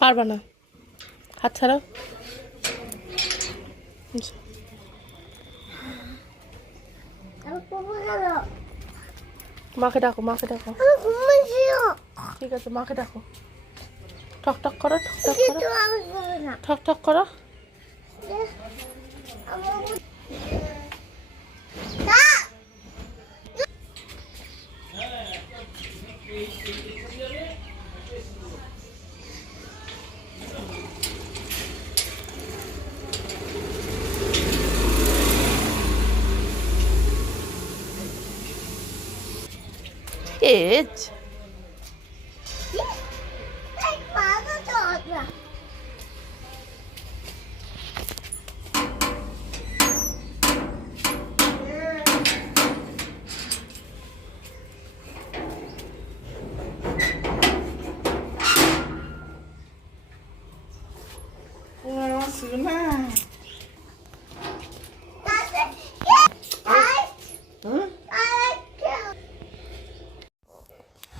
পারবা না, হাত ছাড়াও। মাকে ডাকো, মাকে ডাকো। ঠিক আছে, মাকে ডাকো। ঠক ঠক করো, ঠক ঠক করো, ঠক ঠক করো। এজ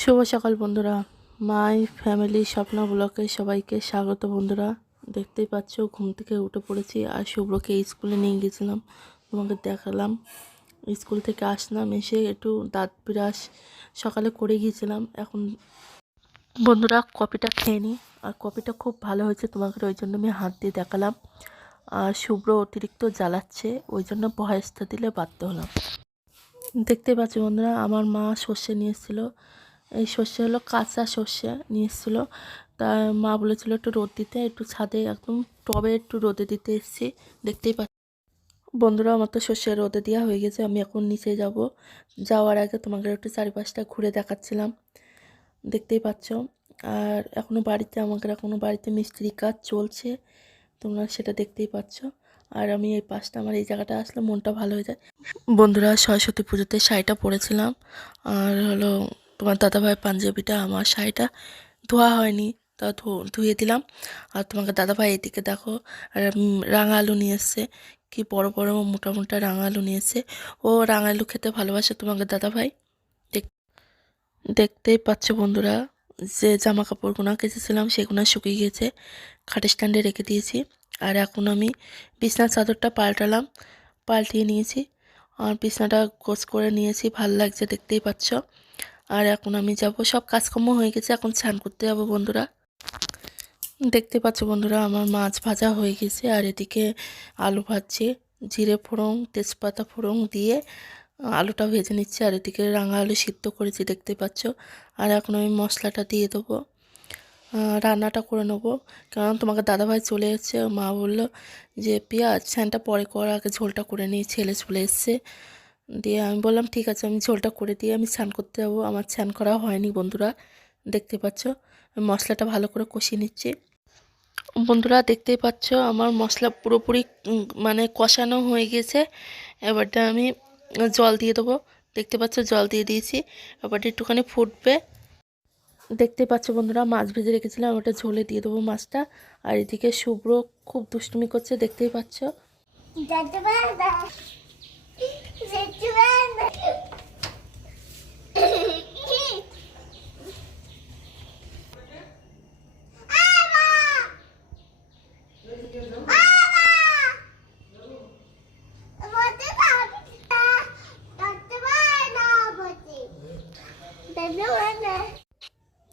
শুভ সকাল বন্ধুরা, মাই ফ্যামিলি স্বপ্ন ব্লকে সবাইকে স্বাগত। বন্ধুরা দেখতেই পাচ্ছ, ঘুম থেকে উঠে পড়েছি আর শুভ্রকে স্কুলে নিয়ে গেছিলাম, তোমাকে দেখালাম। স্কুল থেকে আসলাম, এসে একটু দাঁত ব্রাশ সকালে করে গিয়েছিলাম। এখন বন্ধুরা কপিটা খেয়ে নিই, আর কপিটা খুব ভালো হয়েছে, তোমাকে ওই জন্য আমি হাত দিয়ে দেখালাম। আর শুভ্র অতিরিক্ত জ্বালাচ্ছে, ওই জন্য ভয়েসটা দিলে বাধ্য হলাম। দেখতে পাচ্ছি বন্ধুরা, আমার মা সর্ষে নিয়ে এসেছিলো। এই সর্ষে হলো কাঁচা সর্ষে নিয়ে এসেছিলো। তাই মা বলেছিল একটু রোদ দিতে, একটু ছাদে একদম টবে একটু রোদে দিতে এসেছি। দেখতেই পাচ্ছি বন্ধুরা, আমার তো সর্ষে রোদে দেওয়া হয়ে গেছে। আমি এখন নিচে যাব, যাওয়ার আগে তোমাকে একটু চারিপাশটা ঘুরে দেখাচ্ছিলাম, দেখতেই পাচ্ছ। আর এখনও বাড়িতে মিস্ত্রি কাজ চলছে, তোমরা সেটা দেখতেই পাচ্ছ। আর আমি এই পাশটা, আমার এই জায়গাটা আসলে মনটা ভালো হয়ে যায়। বন্ধুরা সরস্বতী পুজোতে শাড়িটা পরেছিলাম, আর হলো তোমার দাদাভাই পাঞ্জাবিটা, আমার শাড়িটা ধোয়া হয়নি, তা ধুয়ে দিলাম। আর তোমাকে দাদাভাই এদিকে দেখো, আর রাঙা আলু নিয়ে এসছে, কি বড় বড় মোটা মোটা রাঙা আলু নিয়ে এসছে। ও রাঙা আলু খেতে ভালোবাসে তোমাকে দাদাভাই। দেখতেই পাচ্ছ বন্ধুরা, যে জামা কাপড়গুলো কেচেছিলাম সেগুলো শুকিয়ে গেছে, খাটের স্ট্যান্ডে রেখে দিয়েছি। আর এখন আমি বিছনার চাদরটা পাল্টিয়ে নিয়েছি, আর বিছনাটা গোছ করে নিয়েছি, ভাল লাগছে দেখতেই পাচ্ছ। আর এখন আমি যাব, সব কাজকর্ম হয়ে গেছে, এখন স্নান করতে যাব বন্ধুরা। দেখতে পাচ্ছ বন্ধুরা, আমার মাছ ভাজা হয়ে গেছে, আর এদিকে আলু ভাজছে, জিরে ফোড়ন তেজপাতা ফোড়ন দিয়ে আলুটা ভেজে নিচ্ছি। আর এদিকে রাঙা আলু সিদ্ধ করেছি, দেখতে পাচ্ছ। আর এখন আমি মশলাটা দিয়ে দেবো, রান্নাটা করে নেবো। কারণ তোমাকে দাদাভাই চলে এসছে, মা বললো যে পেঁয়াজ স্নানটা পরে কর, আগে ঝোলটা করে নিই, ছেলে চলে এসছে। দিয়ে আমি বললাম ঠিক আছে, আমি ঝোলটা করে দিয়ে আমি স্নান করতে যাবো। আমার স্নান করা হয়নি বন্ধুরা, দেখতে পাচ্ছ। মশলাটা ভালো করে কষিয়ে নিচ্ছি বন্ধুরা, দেখতেই পাচ্ছ আমার মশলা পুরোপুরি মানে কষানো হয়ে গেছে। এবারটা আমি জল দিয়ে দেবো, দেখতে পাচ্ছ জল দিয়ে দিয়েছি। এবারটা একটুখানি ফুটবে, দেখতে পাচ্ছ বন্ধুরা, মাছ ভেজে রেখেছিলাম, ওটা ঝোলে দিয়ে দেবো মাছটা। আর এদিকে শুভ্র খুব দুষ্টুমি করছে, দেখতেই পাচ্ছ।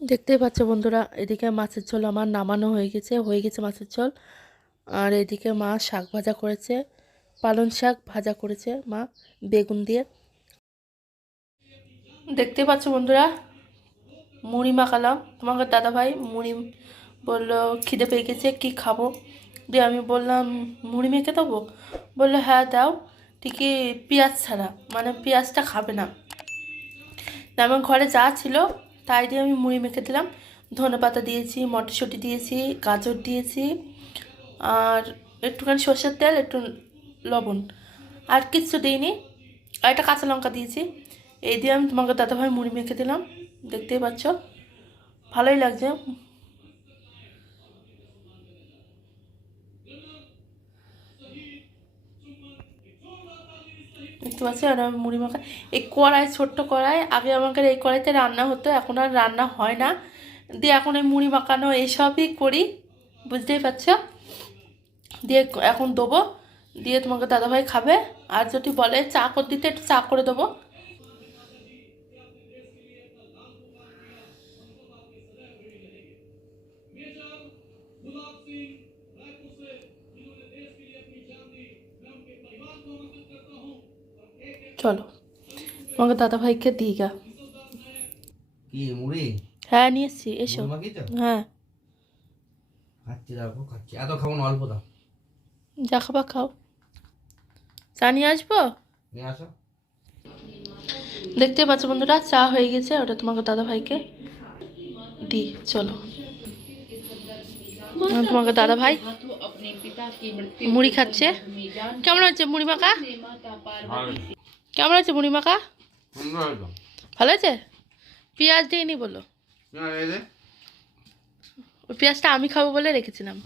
দেখতেই পাচ্ছ বন্ধুরা, এদিকে মাছের ঝোল আমার নামানো হয়ে গেছে মাছের ঝোল। আর এদিকে মা শাক ভাজা করেছে, পালং শাক ভাজা করেছে মা বেগুন দিয়ে। দেখতে পাচ্ছ বন্ধুরা, মুড়ি মাখালাম, তোমাকে দাদাভাই মুড়ি বললো খিদে পেয়ে গেছে কি খাবো, দিয়ে আমি বললাম মুড়ি মেখে দেবো। বললো হ্যাঁ দাও, ঠিকই পেঁয়াজ ছাড়া, মানে পেঁয়াজটা খাবে না। আমার ঘরে যা ছিল তাই দিয়ে আমি মুড়ি মেখে দিলাম। ধনেপাতা দিয়েছি, মটরশুঁটি দিয়েছি, গাজর দিয়েছি, আর একটুখানি সর্ষের তেল, একটু লবণ, আর কিচ্ছু দিইনি। আর একটা কাঁচা লঙ্কা দিয়েছি। এই দিয়ে আমি তোমাকে দাদাভাই মুড়ি মেখে দিলাম, দেখতেই পাচ্ছ, ভালোই লাগছে। দেখতে পাচ্ছি, আর আমি মুড়ি মাখা এই কড়াই, ছোট্ট কড়াই, আগে আমাকে এই কড়াইতে রান্না হতো, এখন আর রান্না হয় না। দিয়ে এখন এই মুড়ি মাখানো এইসবই করি, বুঝতেই পারছো। দিয়ে এখন দেবো, দিয়ে তোমাকে দাদাভাই খাবে। আর যদি বলে চা করে দিতে, একটু চা করে দেবো। চলো তোমাকে দাদাভাইকে দিই গা। কি মুড়ি? হ্যাঁ নিয়ে এসছি, এসো। মুড়ি মাখিয়েছো? হ্যাঁ খাচ্ছি, দেখো খাচ্ছি। এত খাবো না, অল্প দাও। যা খাবা খাও। চা নিয়ে আসবো? নিয়ে আসো। দেখতে পাচ্ছ বন্ধুরা, চা হয়ে গেছে, ওটা তোমাকে দাদাভাইকে দিই। চলো তোমাকে দাদাভাই মুড়ি খাচ্ছে। কেমন হচ্ছে মুড়ি মাখা? কেমন হচ্ছে মুড়ি মাখা? ভালো আছে? পেঁয়াজ দিইনি বলো? ওই পেঁয়াজটা আমি খাবো বলে রেখেছিলাম।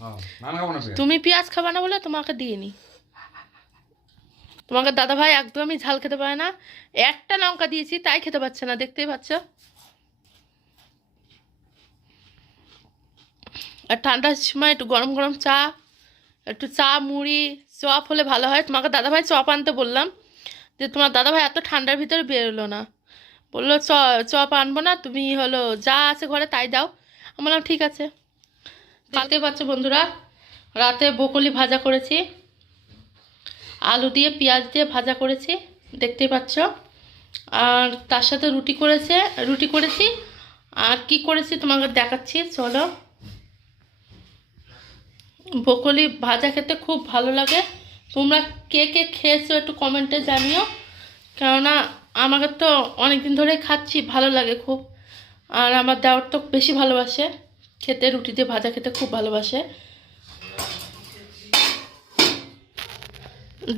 তুমি পেঁয়াজ খাবা না বলে তোমাকে দিইনি। তোমাকে দাদাভাই একদমই ঝাল খেতে পারে না, একটা লঙ্কা দিয়েছি তাই খেতে পারছে না, দেখতেই পাচ্ছ। আর ঠান্ডার সময় একটু গরম গরম চা, একটু চা মুড়ি চপ হলে ভালো হয়। তোমাকে দাদাভাই চপ আনতে বললাম, যে তোমার দাদাভাই এত ঠান্ডার ভিতরে বেরোলো না, বললো চপ আনবো না, তুমি হলো যা আছে ঘরে তাই দাও। আমি বললাম ঠিক আছে। দেখতে পাচ্ছ বন্ধুরা, রাতে বকলি ভাজা করেছি, আলু দিয়ে পেঁয়াজ দিয়ে ভাজা করেছি, দেখতেই পাচ্ছ। আর তার সাথে রুটি করেছি। আর কি করেছি তোমাকে দেখাচ্ছি, চলো। বকলি ভাজা খেতে খুব ভালো লাগে। তোমরা কে কে খেয়েছো একটু কমেন্টে জানিও, কেননা আমাকে তো অনেকদিন ধরেই খাচ্ছি, ভালো লাগে খুব। আর আমার দেওয়ার তো বেশি ভালোবাসে খেতে, রুটি দিয়ে ভাজা খেতে খুব ভালোবাসে।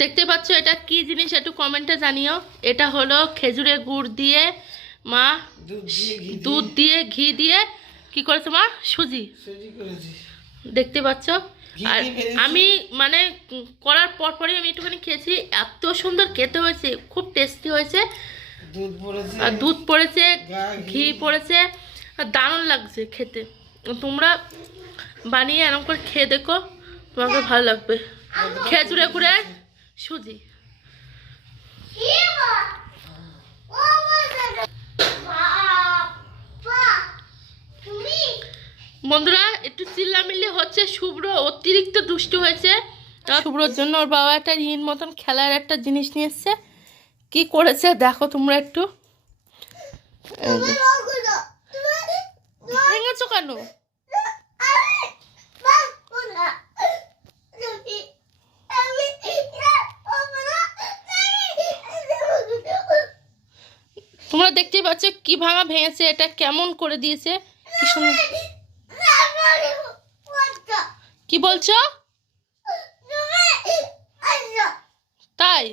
দেখতে পাচ্ছ এটা কি জিনিস একটু কমেন্টে জানিও। এটা হলো খেজুরের গুড় দিয়ে মা, দুধ দিয়ে ঘি দিয়ে কি করেছে মা, সুজি দেখতে পাচ্ছ। আর আমি মানে করার পরই আমি একটুখানি খেয়েছি, এত সুন্দর খেতে হয়েছে, খুব টেস্টি হয়েছে। আর দুধ পড়েছে, ঘি পড়েছে, আর দারুণ লাগছে খেতে। তোমরা বানিয়ে এরকম করে খেয়ে দেখো, তোমাকে ভালো লাগবে। খেজুরে গুড়ের সুজি। বন্ধুরা একটু চিল্লামিল্লি হচ্ছে, শুভ্র অতিরিক্ত দুষ্টু হয়েছে। শুভ্রর জন্য ওর বাবা একটা ঋণ মতন খেলার একটা জিনিস নিয়ে এসছে, কি করেছে দেখো তোমরা একটু। ভেঙেছো কেন? তোমরা দেখতেই পাচ্ছ কি ভাঙা ভেঙেছে, এটা কেমন করে দিয়েছে, কি সুন্দর। কি বলছো? তাই?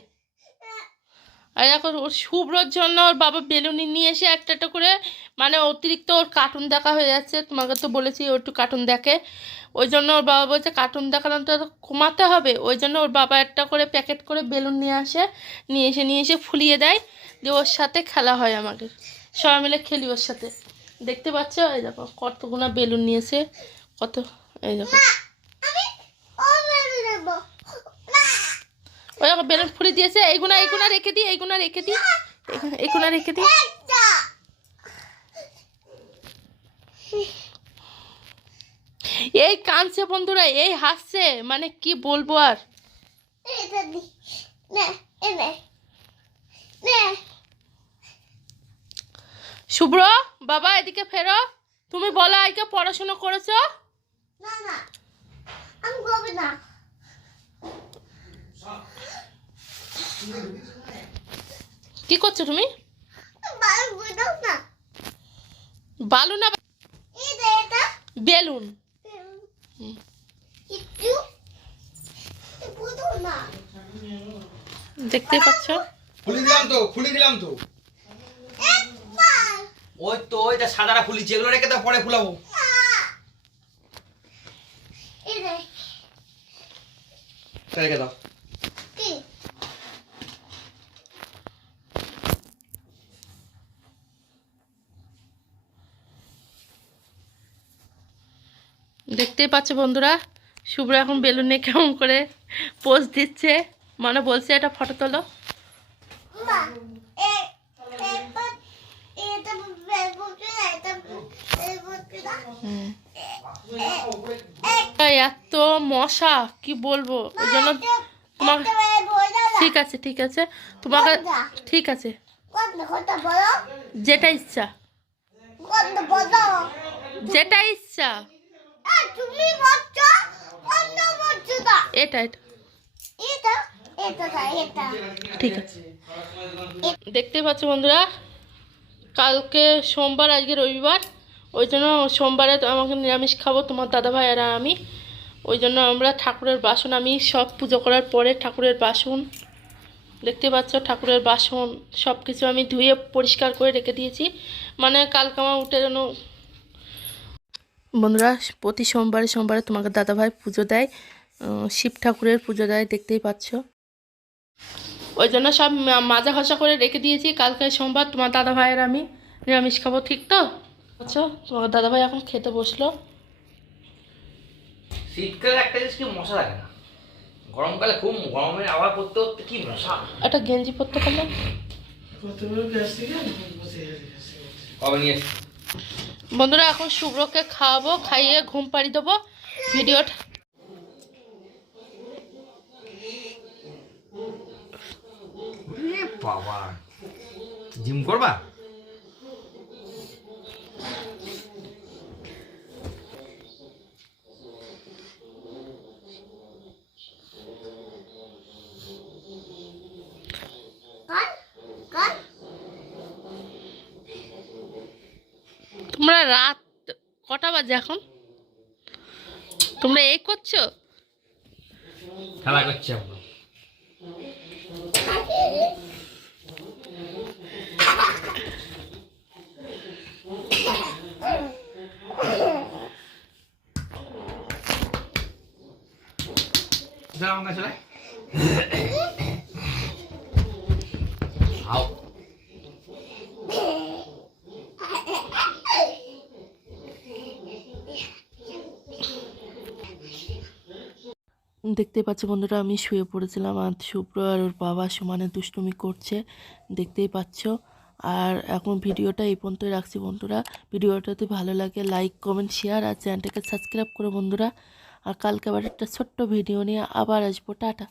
আর এখন ওর শুভ্রর জন্য ওর বাবা বেলুনি নিয়ে এসে একটা একটা করে, মানে অতিরিক্ত ওর কার্টুন দেখা হয়ে যাচ্ছে। তোমাকে তো বলেছি ও একটু কার্টুন দেখে, ওই জন্য ওর বাবা বলছে কার্টুন দেখানো তো কমাতে হবে। ওই জন্য ওর বাবা একটা করে প্যাকেট করে বেলুন নিয়ে এসে ফুলিয়ে দেয়, দিয়ে ওর সাথে খেলা হয়। আমাকে সবাই মিলে খেলি ওর সাথে। দেখতে পাচ্ছ এই দেখো কতগুলো বেলুন নিয়েছে, কত, এই দেখো ওই দেখো বেলুন ফুলে দিয়েছে। এইগুলা রেখে দিই, এইগুলা রেখে দিই। এই কাঁদছে বন্ধুরা, এই হাসছে, মানে কি বলবো আর। শুভ্র বাবা এদিকে ফেরো, তুমি বলো আজকে পড়াশোনা করেছো? না আমি করব না। কি করছো তুমি? বালু না বেলুন। দেখতে পাচ্ছ, খুলে দিলাম তো ওই তো ওইটা সাদাটা খুলিছি, এগুলো রেখে দাও, পরে ফুলাবো। রেখে দাও। দেখতেই পাচ্ছ বন্ধুরা, শুভ্র এখন বেলুন নিয়ে কেমন করে পোজ দিচ্ছে, মানে বলছে এটা ফটো তোলো। হুম। এত মশা কি বলবো, ওই জন্য তোমাকে, ঠিক আছে ঠিক আছে তোমাকে, ঠিক আছে যেটা ইচ্ছা, যেটা ইচ্ছা। এটা এটা ঠিক আছে। দেখতেই পাচ্ছ বন্ধুরা, কালকে সোমবার, আজকে রবিবার, ওই জন্য সোমবারে তো আমাকে নিরামিষ খাবো তোমার দাদাভাই আর আমি। ওই জন্য আমরা ঠাকুরের বাসন, আমি সব পুজো করার পরে ঠাকুরের বাসন, দেখতে পাচ্ছ ঠাকুরের বাসন সব কিছু আমি ধুয়ে পরিষ্কার করে রেখে দিয়েছি, মানে কালকে আমার উঠে যেন। বন্ধুরা, প্রতি সোমবারে সোমবারে তোমাকে দাদাভাই পুজো দেয়, শিব ঠাকুরের পুজো দেয়, দেখতেই পাচ্ছ। ওই জন্য সব মাজা ঘষা করে রেখে দিয়েছি, কালকে সোমবার তোমার দাদাভাই আর আমি নিরামিষ খাবো, ঠিক তো? আচ্ছা, তোমার দাদাভাই এখন খেতে বসলো। শীতকালে একটা জিনিস কি মশা লাগে না, গরমকালে খুব গরমের আবহাওয়া করতে করতে কি মশা। একটা গেঞ্জি পরতে পারলাম। কবে নিয়ে এসছি? বন্ধুরা, এখন শুভ্রকে খাওয়াবো, খাইয়ে ঘুম পাড়িয়ে দেবো। ভিডিওটা বাবা, জিম করবা? তোমরা রাত কটা বাজে এখন? তোমরা এই করছো? খেলা করছি আমরা। চল আমার কাছে আও। দেখতে পাচ্ছ বন্ধুরা, আমি শুয়ে পড়েছিলাম আর শুভ্র আর ওর বাবা সমানে দুষ্টুমি করছে, দেখতেই পাচ্ছ। আর এখন ভিডিওটা এই পর্যন্তই রাখছি বন্ধুরা। ভিডিওটা যদি ভালো লাগে লাইক কমেন্ট শেয়ার আর চ্যানেলটাকে সাবস্ক্রাইব করো বন্ধুরা। আর কালকে আবার একটা ছোট্ট ভিডিও নিয়ে আবার আসবো। টাটা।